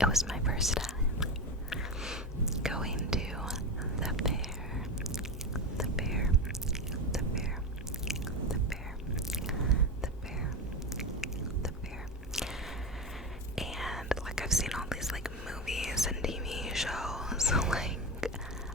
It was my first time going to the fair, the fair, the fair, the fair, the fair, the fair. And like I've seen all these like movies and TV shows like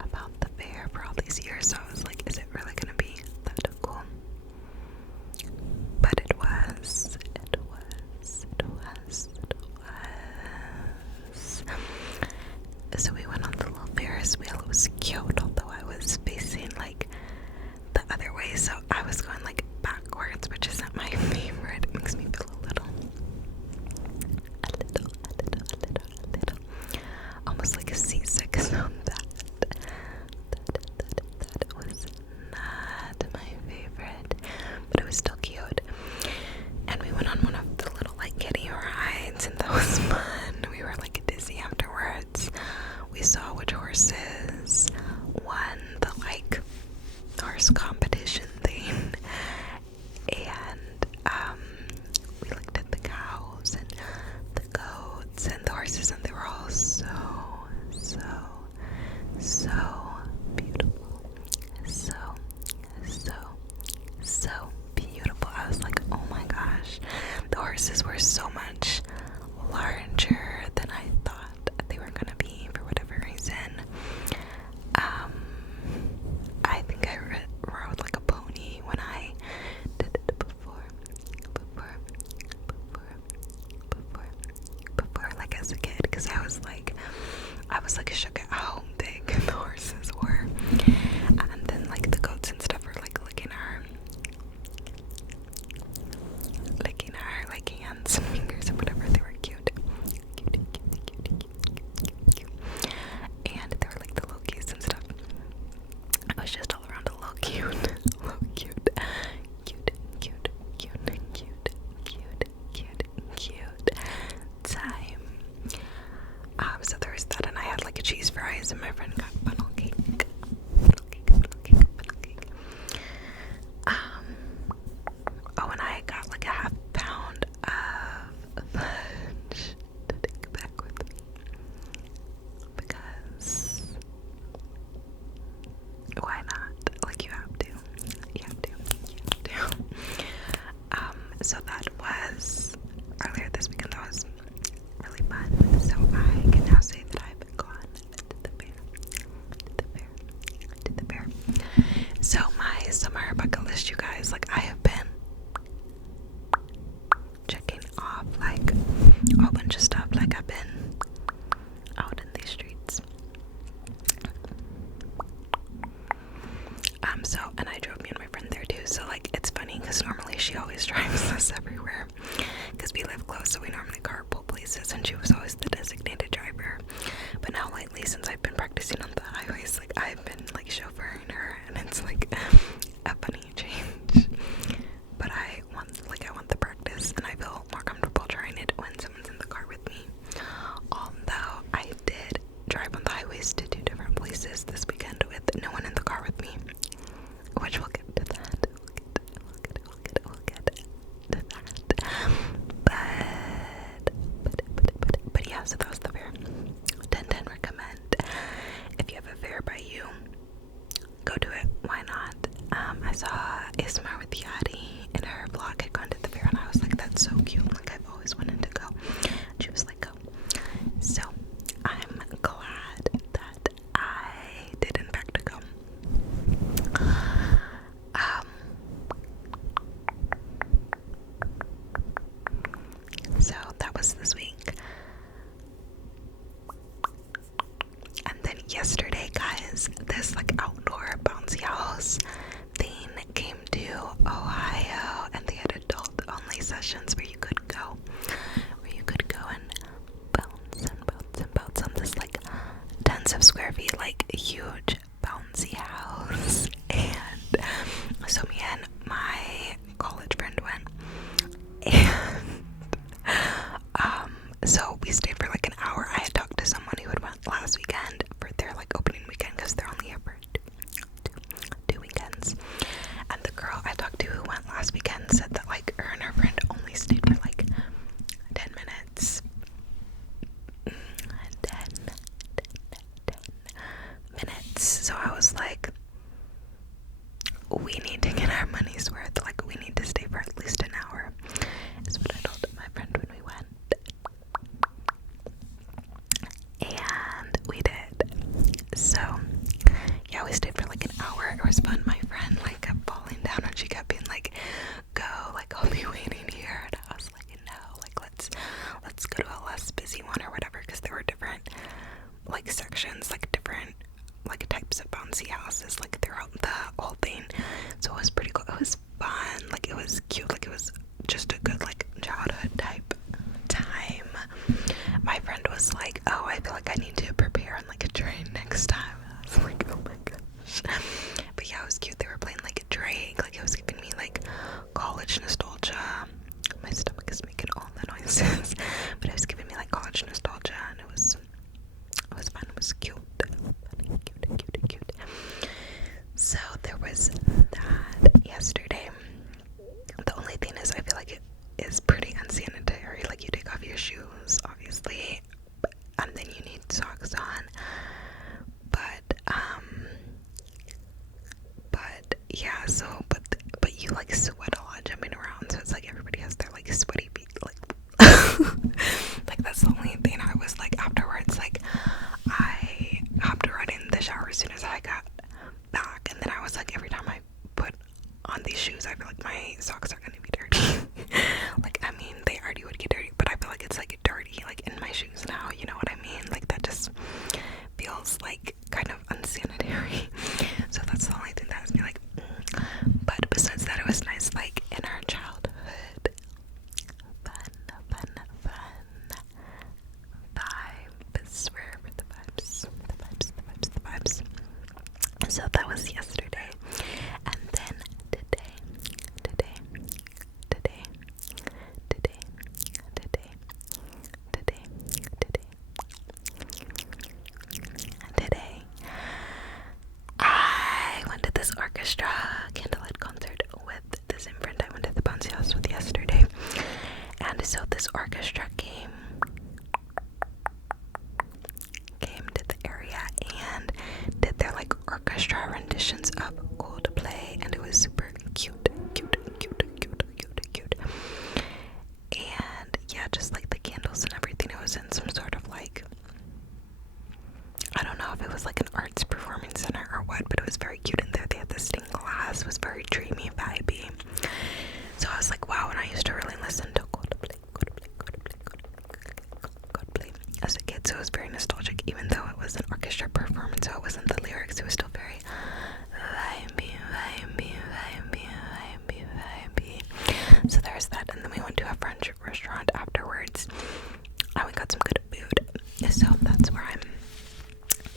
about the fair for all these years, so I was like, is it really gonna be that cool? But it was. So we went on the little Ferris wheel. It was cute, although I was facing like the other way, so I was going like backwards, which isn't my favorite. It makes me feel a little, almost like a seasick. So that was not my favorite, but it was still cute. And we went on one of the little like kiddie rides, and that was fun. We were like dizzy afterwards. We saw which horses won the like horse competition thing, and we looked at the cows and the goats and the horses, and they were all so beautiful, so beautiful. I was like, oh my gosh, the horses were so much larger than I thought they were gonna be for whatever reason. I think I rode like a pony when I did it before, like as a kid, because I was like shook at how big the horses were, and then like the goats and stuff were like licking our like hands and fingers and whatever. They were cute. And they were like the Lokis and stuff. It was just all around a little cute time. So there was that, and I had like a cheese fries, and my friend got funnel cake. Oh, and I got like a half pound of fudge to take back with me, because why not? Like you have to. So that was earlier this weekend. That was really fun. So I can now say that I've gone to the fair. So my summer bucket list, you guys, like I have been checking off like a whole bunch of stuff. Like I've been out in these streets. And I drove me and my friend there too. So like it's funny because normally she always drives us everywhere because we live close, so we normally carpool places, and she was always the designated driver. But now lately, since I've been practicing on the highways, like I've been like chauffeuring her, and it's like a funny change. But I want the practice, and I feel more comfortable trying it when someone's in the car with me. Although I did drive on the highways to 2 different places this weekend with no one in the car with me, which we'll get to that. We'll get to that. But yeah, so that was the fair. 10 recommend. If you have a fair by you, go to it. Why not? I saw ASMR with Yadi in her vlog had gone to the fair, and I was like, that's so cute. Like I've always wanted to go. She was like, go. So I'm glad that I did in fact go. So that was this week. And then yesterday, guys, this like outdoor bouncy house thing came to Ohio, and they had adult only sessions where you could go and bounce on this like tons of square feet, like huge bouncy house. And so me and my college friend went, and so we stayed for like an hour. I had talked to someone who had went last weekend for their like opening weekend, because they're only here for two weekends. And the girl I talked to who went last weekend said that like her and her friend only stayed for like 10 minutes. was fun. My friend like kept falling down and she kept being like, go, like I'll be waiting here, and I was like, no, like let's go to a less busy one or whatever, because there were different like sections, like different like types of bouncy houses like throughout the whole thing. So it was pretty cool. It was fun, like it was cute, like it was just a good like childhood type time. My friend was like, oh, I feel like I need to prepare on like a train next time. I was like, oh my gosh. But yeah, it was cute. They were playing like a Drake, like it was giving me like college nostalgia. My stomach is making all the noises. But it was giving me like college nostalgia, and it was fun. It was cute. Cute. So there was that yesterday. The only thing is, I feel like it is pretty unsanitary. Like you take off your shoes, obviously, and then you need socks on. But yeah. So but you like sweat a lot jumping around. So it's like everybody has their like sweaty feet. Like like that's the only thing. I was like afterwards, like I hopped right in the shower as soon as I got back, and then I was like, every time I put on these shoes, I feel like my socks are gonna be dirty. Like, I mean, they already would get dirty, but I feel like it's like dirty, like in my shoes now, you know what I mean? Like that just feels like kind of unsanitary. So that's the only thing that has me like, but besides that, it was nice, like in our childhood. Fun vibes. Wherever the vibes. So that was yesterday, and then today, I went to this orchestra candlelight concert with the same friend I went to the bouncy house with yesterday. And so this orchestra came to the area and did their like orchestra renditions of Coldplay, and it was super cute. And yeah, just like the candles and everything, it was in some sort of like, I don't know if it was like an arts performance center or what, but it was very cute in there. They had the stained glass, it was very dreamy, vibey. So I was like, wow, and I used to really listen to Coldplay as a kid, so it was very nostalgic, even though it was an orchestra performance, so it wasn't the lyrics, it was still very vibey. So there's that, and then we went to a French restaurant afterwards, and we got some good food. So that's where I'm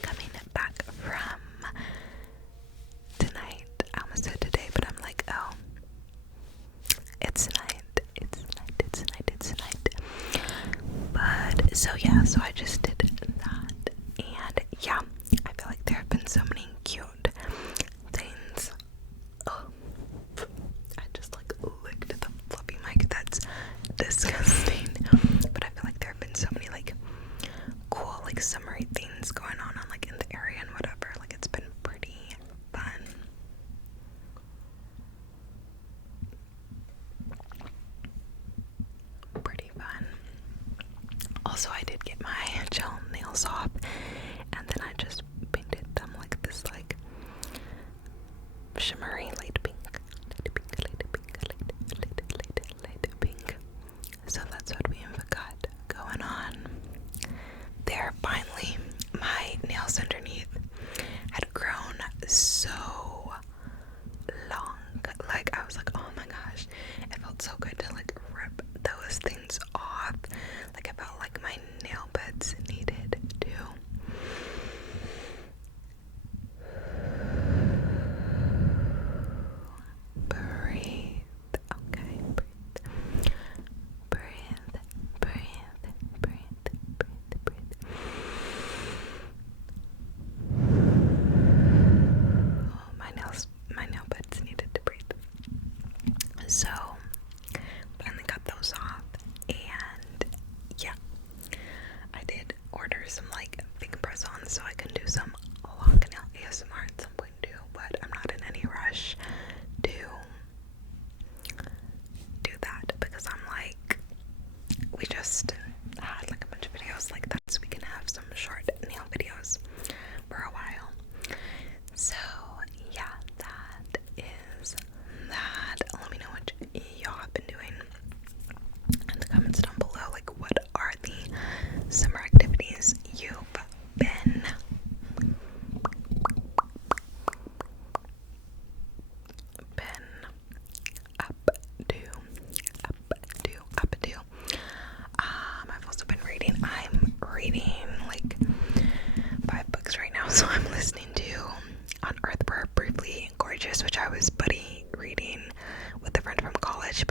coming back from tonight. I almost said today, but I'm like, oh, it's night. But so yeah, so I just did that, and yeah, I feel like there have been so many cute things. Oh, I just like licked the fluffy mic. That's disgusting. But I feel like there have been so many like cool like summery things going on like in the area and whatever. Like it's been pretty fun. Also, I did get my gel nails off, and then I just painted them like this like shimmery light pink. So that's what we've got going on there. Finally, my nails underneath had grown so long. Like I was like, oh my gosh, it felt so good to like rip those things off. Like I felt like my nail beds needed to breathe. Okay, breathe. Oh, my nail beds needed to breathe. So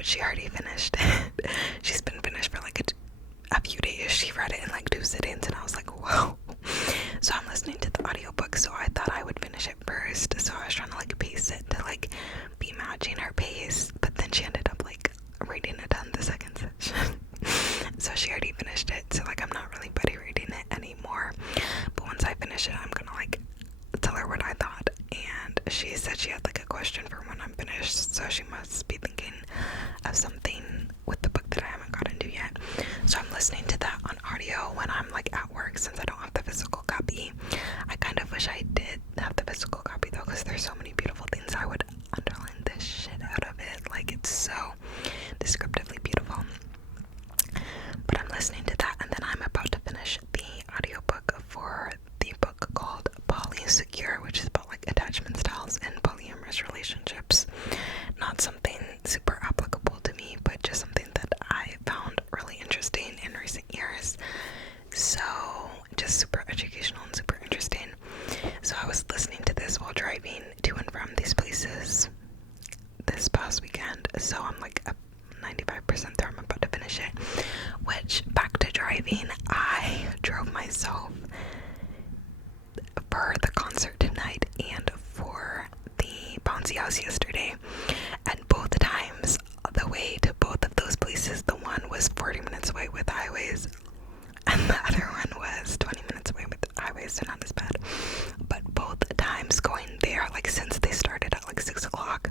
she already finished it. She's been finished for like a few days. She read it in like 2 sittings, and I was like, whoa. So I'm listening to the audiobook, so I thought I would finish it first. So I was trying to like pace it to like be matching her pace, but then she ended up like reading it on the second session. So she already finished it, so like I'm not really buddy reading it anymore. But once I finish it, I'm gonna like tell her what I thought. And she said she had like a question for when I'm finished, so she must be thinking of something with the book that I haven't gotten to yet. So I'm listening to that on audio when I'm like at work, since I don't have the physical copy. I kind of wish I did have the physical copy though, because there's so many beautiful things. I would underline this shit out of it. Like, it's so descriptively beautiful. But I'm listening to that, and then I'm about to finish the audiobook for the book called Polysecure, which is about like attachment styles and polyamorous relationships. Not something super applicable to me, but just something that I found really interesting in recent years. So just super educational and super interesting. So I was listening to this while driving to and from these places this past weekend. So I'm like 95% there. I'm about to finish it. Which, back to driving, I drove myself for the concert tonight and for the bouncy house yesterday, and both times the way to both of those places, the one was 40 minutes away with highways and the other one was 20 minutes away with highways, so not as bad. But both times going there, like since they started at like 6 o'clock,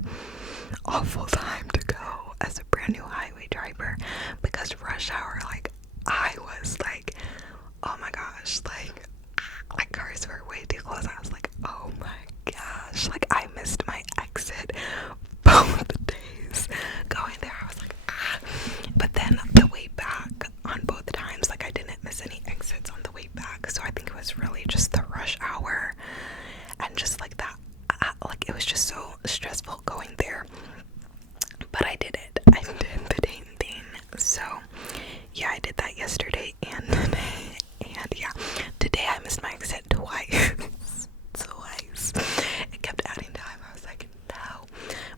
awful time to go as a brand new highway driver, because rush hour, like I was like, oh my gosh, like cars were way too close. I was like, oh my gosh, like I missed my exit both days going there. I was like, ah. But then the way back on both times, like I didn't miss any exits on the way back. So I think it was really just the rush hour and just like that, like it was just so stressful going there. But I did it. I did the dang thing. So yeah, I did that yesterday and today. And yeah, today I missed my exit twice. Twice. It kept adding time. I was like, no.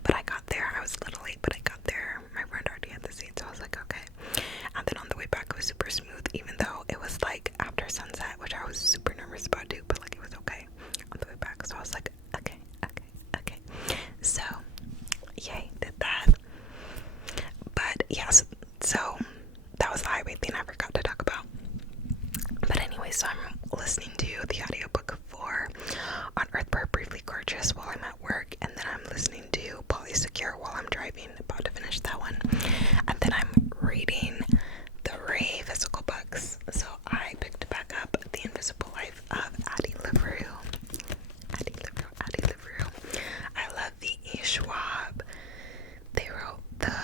But I got there. I was a little late, but I got there. My friend already had the seat, so I was like, okay. And then on the way back, it was super smooth, even though it was like after sunset, which I was super nervous about too, but like it was okay on the way back. So I was like, okay. So, yay, did that. But yes, so that was the highway thing I forgot to talk about. But anyway, so I'm listening to the audiobook for On Earth We're Briefly Gorgeous while I'm at work, and then I'm listening to Polysecure while I'm driving, about to finish that one. And then I'm reading the Ray physical books. So I picked back up The Invisible Life of Addie LaRue. I love the E. Schwab. They wrote the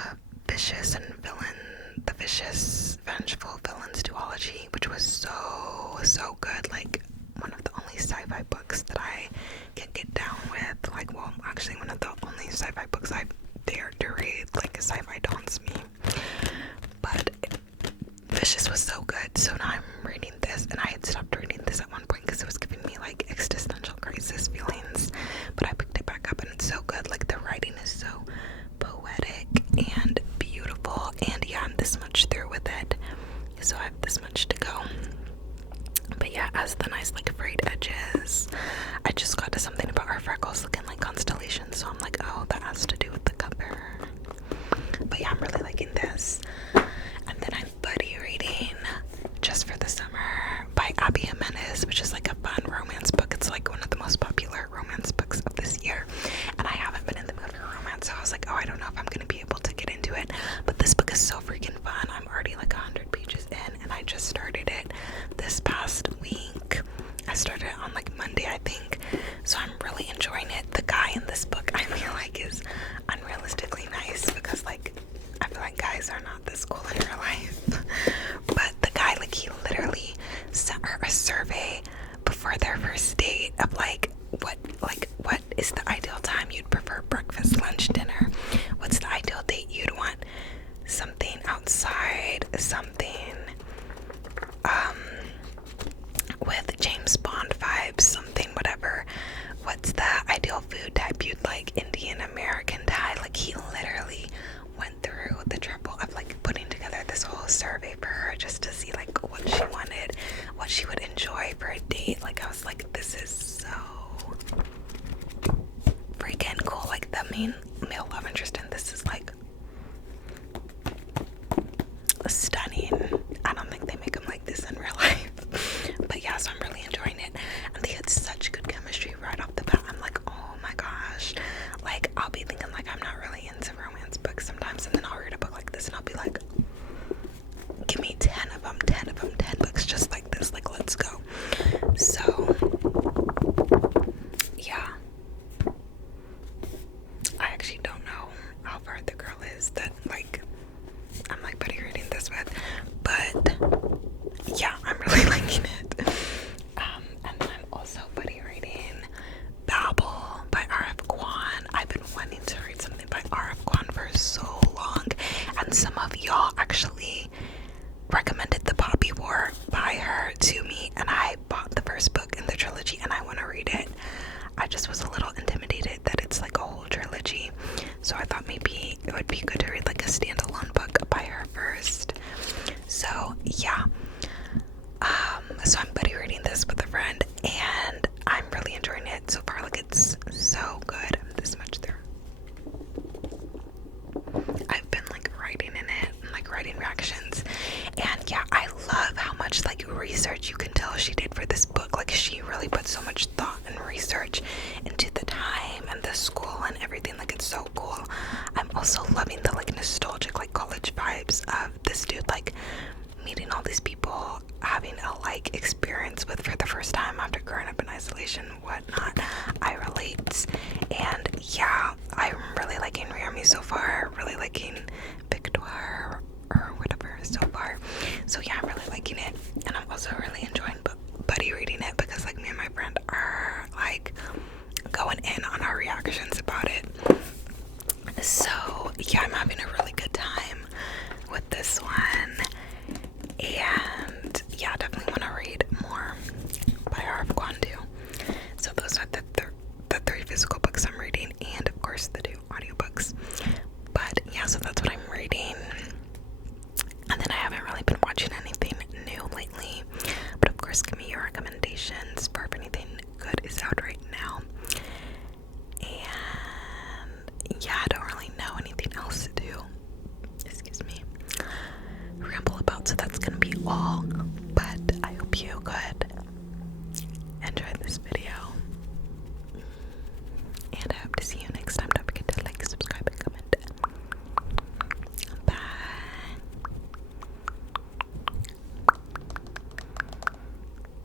Vicious, Vengeful Villains duology, which was so good. Like, one of the only sci-fi books that I can get down with. Like, well, actually, one of the only sci-fi books I dare to read. Like, sci-fi daunts me. But Vicious was so good, so now I'm reading this, and I had stopped reading this at one point because it was giving me, like, existential crisis feelings. But I picked it back up, and it's so good. Like, the writing is so poetic and beautiful, and yeah, I'm this much through with it, so I have this much to go. But yeah, as the nice like frayed edges, I just got to something about our freckles looking like constellations, so I'm like, oh, that has to do with the cover. But yeah, I'm really liking this. And then I'm buddy reading Just for the Summer by Abby Jimenez, which is like a fun romance book. It's like one of the most popular romance books of this year, and I haven't been in the mood for romance, so I was like, oh, I don't know if I'm gonna be able to get into it. But this book is so freaking fun. I'm already like 100 pages in, and I just started it this past week. I started it on like Monday, I think, so I'm really enjoying it. The guy in this book, I feel like, is unrealistically nice, because like I feel like guys are not this cool in real life, but research you can tell she did for this book. Like, she really put so much thought and research into the time and the school and everything. Like, it's so cool. I'm also loving the like nostalgic like college vibes of this dude, like meeting all these people, having a like experience with for the first time after growing up in isolation, whatnot. I relate. And yeah, I'm really liking Rami so far, really liking Victoire or whatever so far. So yeah, I'm